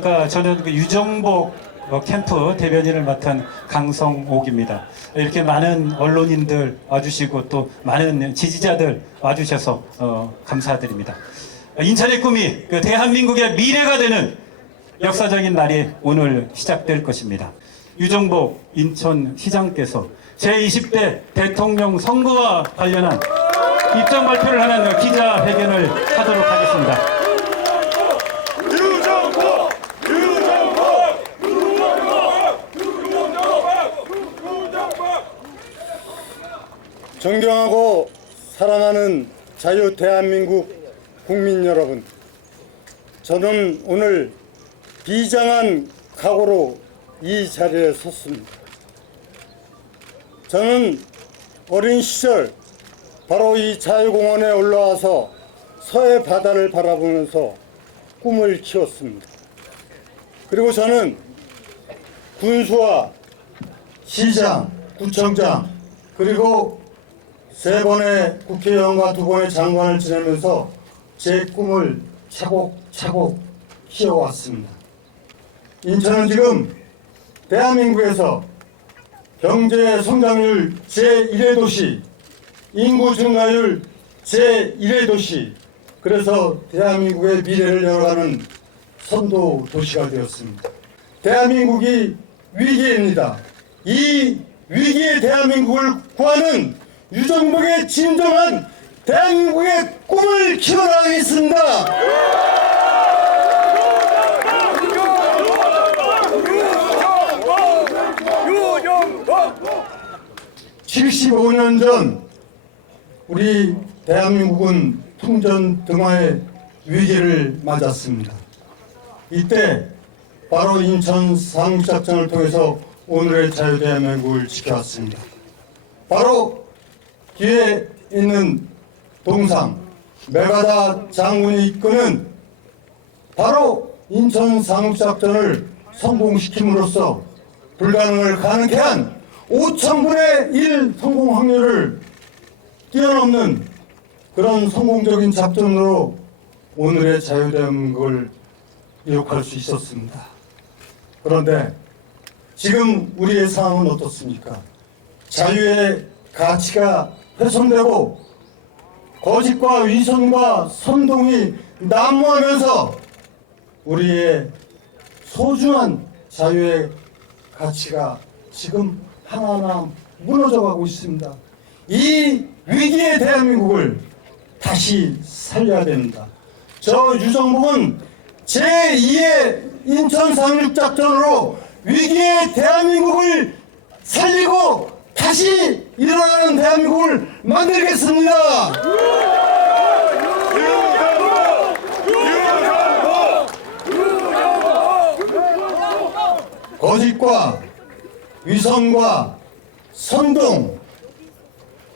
안녕하십니까. 저는 그 유정복 어, 캠프 대변인을 맡은 강성옥입니다. 이렇게 많은 언론인들 와주시고 또 많은 지지자들 와주셔서 어, 감사드립니다. 인천의 꿈이 그 대한민국의 미래가 되는 역사적인 날이 오늘 시작될 것입니다. 유정복 인천시장께서 제20대 대통령 선거와 관련한 입장 발표를 하는 기자회견을 하도록 하겠습니다. 유정복! 유정복! 존경하고 사랑하는 자유 대한민국 국민 여러분, 저는 오늘 비장한 각오로 이 자리에 섰습니다. 저는 어린 시절 바로 이 자유공원에 올라와서 서해 바다를 바라보면서 꿈을 키웠습니다. 그리고 저는 군수와 시장, 구청장, 그리고 세 번의 국회의원과 두 번의 장관을 지내면서 제 꿈을 차곡차곡 키워왔습니다. 인천은 지금 대한민국에서 경제 성장률 제1의 도시, 인구 증가율 제1의 도시, 그래서 대한민국의 미래를 열어가는 선도 도시가 되었습니다. 대한민국이 위기입니다. 이 위기의 대한민국을 구하는 유정복의 진정한 대한민국의 꿈을 키워나가겠습니다. 75년 전 우리 대한민국은 풍전 등화의 위기를 맞았습니다. 이때 바로 인천 상륙작전을 통해서 오늘의 자유대한민국을 지켜왔습니다. 바로 뒤에 있는 동상 메가다 장군이 이끄는 바로 인천 상륙작전을 성공시킴으로써 불가능을 가능케 한 5천분의 1 성공 확률을 뛰어넘는 그런 성공적인 작전으로 오늘의 자유대한민국을 이룩할 수 있었습니다. 그런데 지금 우리의 상황은 어떻습니까? 자유의 가치가 훼손되고 거짓과 위선과 선동이 난무하면서 우리의 소중한 자유의 가치가 지금 하나하나 무너져가고 있습니다. 이 위기의 대한민국을 다시 살려야 됩니다. 저 유정복은 제2의 인천 상륙작전으로 위기의 대한민국을 살리고 다시 일어나는 대한민국을 만들겠습니다. 거짓과 위선과 선동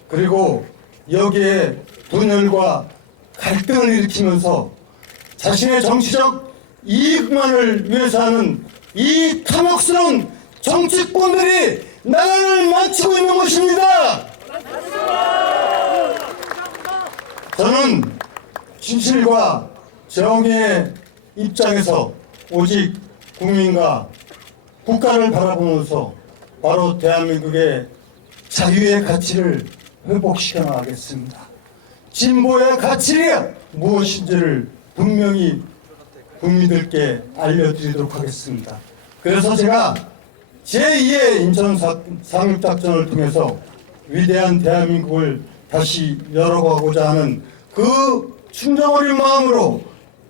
그리고 여기에 분열과 갈등을 일으키면서 자신의 정치적 이익만을 위해서 하는 이 탐욕스러운 정치꾼들이 나라를 망치고 있는 것입니다. 저는 진실과 정의의 입장에서 오직 국민과 국가를 바라보면서 바로 대한민국의 자유의 가치를 회복시켜 나가겠습니다. 진보의 가치가 무엇인지를 분명히 국민들께 알려드리도록 하겠습니다. 그래서 제가 제2의 인천 사- 상륙작전을 통해서 위대한 대한민국을 다시 열어가고자 하는 그 충정 어린 마음으로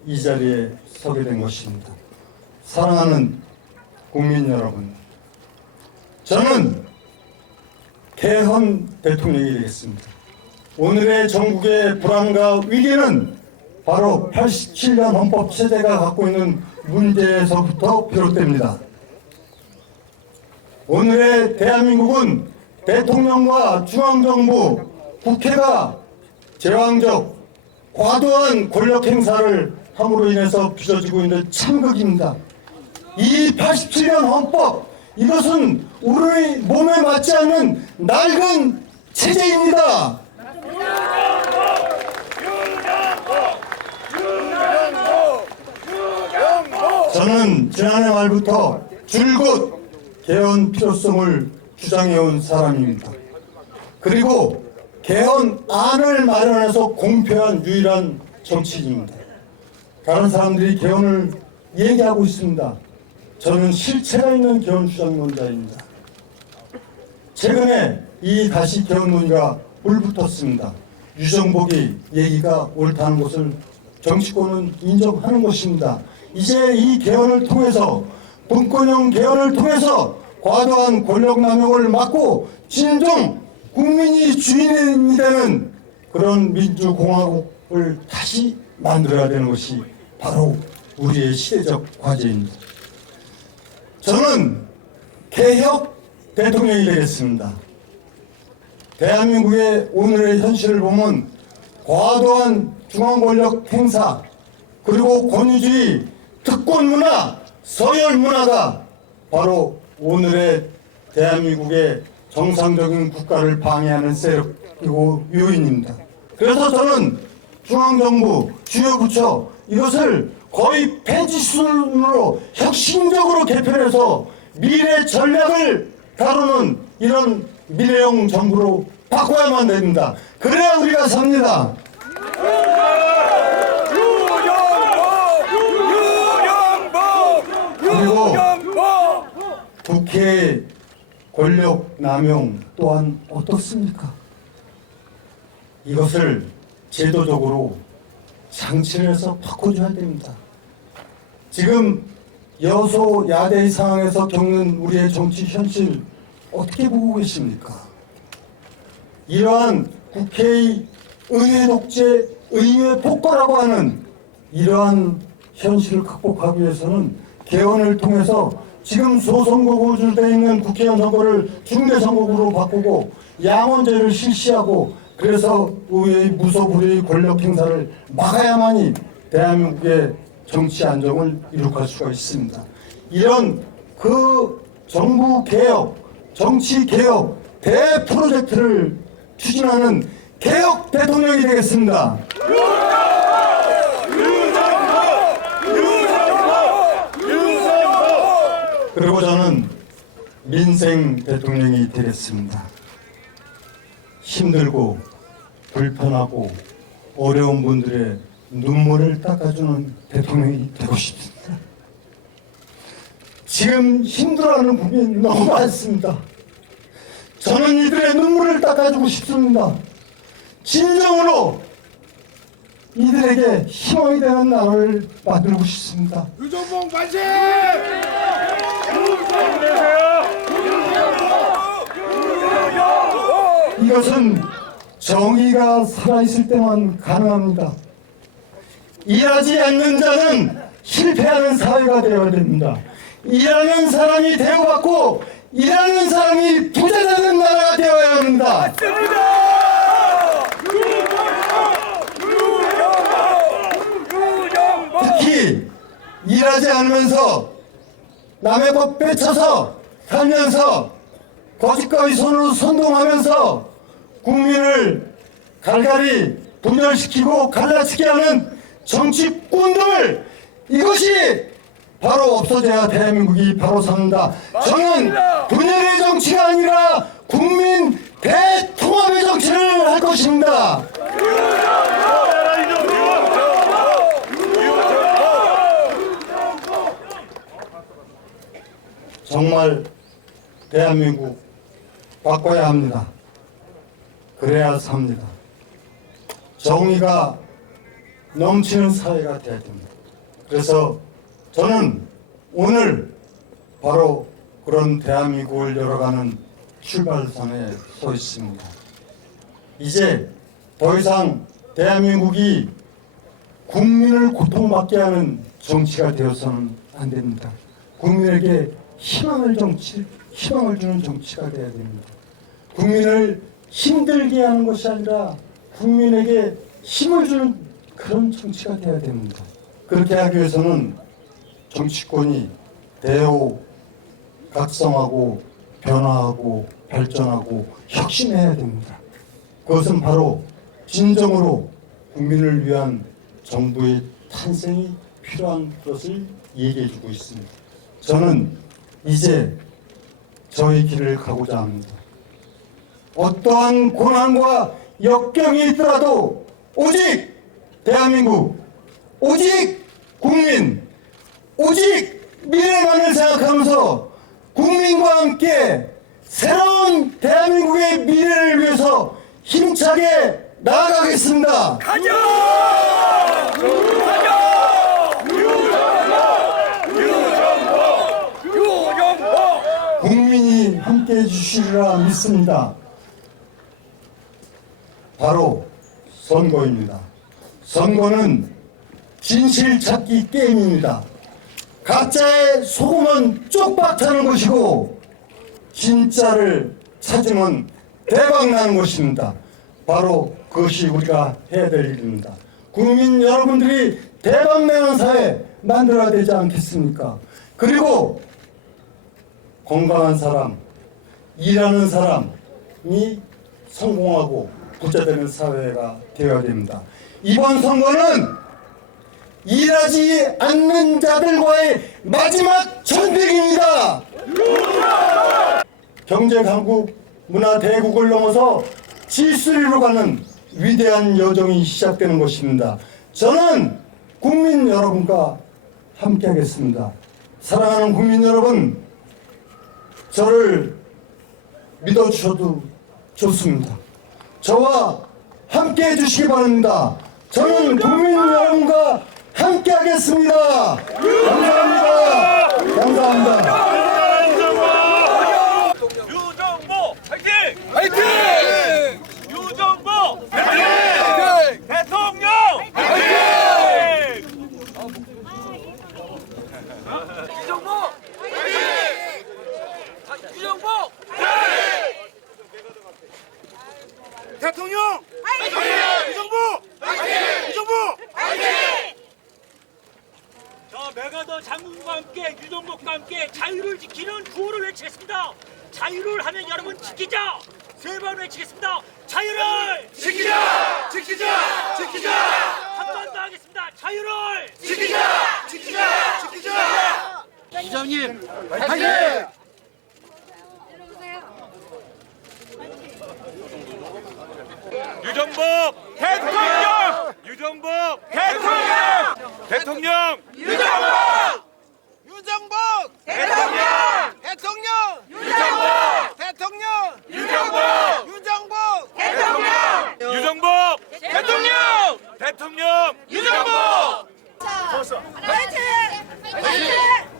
이 자리에 서게 된 것입니다. 사랑하는 국민 여러분, 저는 개헌 대통령이 되겠습니다. 오늘의 전국의 불안과 위기는 바로 87년 헌법 체제가 갖고 있는 문제에서부터 비롯됩니다. 오늘의 대한민국은 대통령과 중앙정부, 국회가 제왕적 과도한 권력 행사를 함으로 인해서 빚어지고 있는 참극입니다. 이 87년 헌법 이것은 우리 몸에 맞지 않는 낡은 체제입니다. 저는 지난해 말부터 줄곧 개헌 필요성을 주장해온 사람입니다. 그리고 개헌안을 마련해서 공표한 유일한 정치인입니다. 다른 사람들이 개헌을 얘기하고 있습니다. 저는 실체가 있는 개헌 주장론자입니다. 최근에 이 다시 개헌 논의가 불붙었습니다. 유정복이 얘기가 옳다는 것을 정치권은 인정하는 것입니다. 이제 이 개헌을 통해서 분권형 개헌을 통해서 과도한 권력 남용을 막고 진정 국민이 주인이 되는 그런 민주공화국을 다시 만들어야 되는 것이 바로 우리의 시대적 과제입니다. 저는 개혁 대통령이 되겠습니다. 대한민국의 오늘의 현실을 보면 과도한 중앙 권력 행사 그리고 권위주의 특권 문화 서열 문화가 바로 오늘의 대한민국의 정상적인 국가를 방해하는 세력이고 요인입니다. 그래서 저는 중앙정부 주요 부처 이것을 거의 폐지 수준으로 혁신적으로 개편해서 미래 전략을 다루는 이런 미래형 정부로 바꿔야만 됩니다. 그래야 우리가 삽니다. 유영복! 그리고 유영복! 국회 권력 남용 또한 어떻습니까? 이것을 제도적으로 장치를 해서 바꿔줘야 됩니다. 지금 여소 야대의 상황에서 겪는 우리의 정치 현실 어떻게 보고 계십니까? 이러한 국회의 의회 독재, 의회 폭거라고 하는 이러한 현실을 극복하기 위해서는 개헌을 통해서 지금 소선거구로 되어 있는 국회의원 선거를 중대선거구로 바꾸고 양원제를 실시하고 그래서 의회의 무소불위의 권력 행사를 막아야만이 대한민국의 정치 안정을 이룩할 수가 있습니다. 이런 그 정부 개혁, 정치 개혁 대 프로젝트를 추진하는 개혁 대통령이 되겠습니다. 그리고 저는 민생 대통령이 되겠습니다. 힘들고 불편하고 어려운 분들의 눈물을 닦아주는 대통령이 되고 싶습니다. 지금 힘들어하는 국민이 너무 많습니다. 저는 이들의 눈물을 닦아주고 싶습니다. 진정으로 이들에게 희망이 되는 나라를 만들고 싶습니다. 유정복 만세! 이것은 정의가 살아있을 때만 가능합니다. 일하지 않는 자는 실패하는 사회가 되어야 됩니다. 일하는 사람이 대우받고 일하는 사람이 부자 되는 나라가 되어야 합니다. 특히 일하지 않으면서 남의 것 뺏어서 살면서 거짓거리 손으로 선동하면서 국민을 갈갈이 분열시키고 갈라치게 하는 정치꾼들 이것이 바로 없어져야 대한민국이 바로 삽니다. 저는 분열의 정치가 아니라 국민 대통합의 정치를 할 것입니다. 정말 대한민국 바꿔야 합니다. 그래야 삽니다. 정의가 넘치는 사회가 돼야 됩니다. 그래서 저는 오늘 바로 그런 대한민국을 열어가는 출발선에 서 있습니다. 이제 더 이상 대한민국이 국민을 고통받게 하는 정치가 되어서는 안 됩니다. 국민에게 희망을 정치, 희망을 주는 정치가 되어야 됩니다. 국민을 힘들게 하는 것이 아니라 국민에게 힘을 주는 그런 정치가 되어야 됩니다. 그렇게 하기 위해서는 정치권이 대호, 각성하고 변화하고 발전하고 혁신해야 됩니다. 그것은 바로 진정으로 국민을 위한 정부의 탄생이 필요한 것을 얘기해주고 있습니다. 저는 이제 저의 길을 가고자 합니다. 어떠한 고난과 역경이 있더라도 오직 대한민국, 오직 국민, 오직 미래만을 생각하면서 국민과 함께 새로운 대한민국의 미래를 위해서 힘차게 나아가겠습니다. 가자! 가자! 유정복! 국민이 함께 해 주시리라 믿습니다. 바로 선거입니다. 선거는 진실 찾기 게임입니다. 가짜의 소금은 쪽박하는 것이고 진짜를 찾으면 대박 나는 것입니다. 바로 그것이 우리가 해야 될 일입니다. 국민 여러분들이 대박 나는 사회 만들어야 되지 않겠습니까? 그리고 건강한 사람, 일하는 사람이 성공하고 부자되는 사회가 되어야 됩니다. 이번 선거는 일하지 않는 자들과의 마지막 전쟁입니다. 경제 강국, 문화 대국을 넘어서 질서리로 가는 위대한 여정이 시작되는 것입니다. 저는 국민 여러분과 함께하겠습니다. 사랑하는 국민 여러분, 저를 믿어주셔도 좋습니다. 저와 함께 해주시기 바랍니다. 저는 국민 여러분과 함께 하겠습니다. 감사합니다. 감사합니다. 유정복! 파이팅! 파이팅! 유정복! 파이팅! 대통령! 파이팅! 유정복! 파이팅! 유정복! 대통령! 유정복! 유정복! 저 메가더 장군과 함께 유동복과 함께 자유를 지키는 구호를 외치겠습니다. 자유를 하면 여러분 지키자. 세 번 외치겠습니다. 자유를 지키자! 지키자! 지키자! 한 번 더 하겠습니다. 자유를 지키자! 지키자! 지키자! 이장님 파이팅! 유정복 대통령! 유정복 대통령! 대통령! 유정복! 유정복 대통령! 대통령! 유정복! 대통령! 유정복! 유정복! 대통령! 유정복! 대통령! 대통령! 유정복! 파이팅! 파이팅!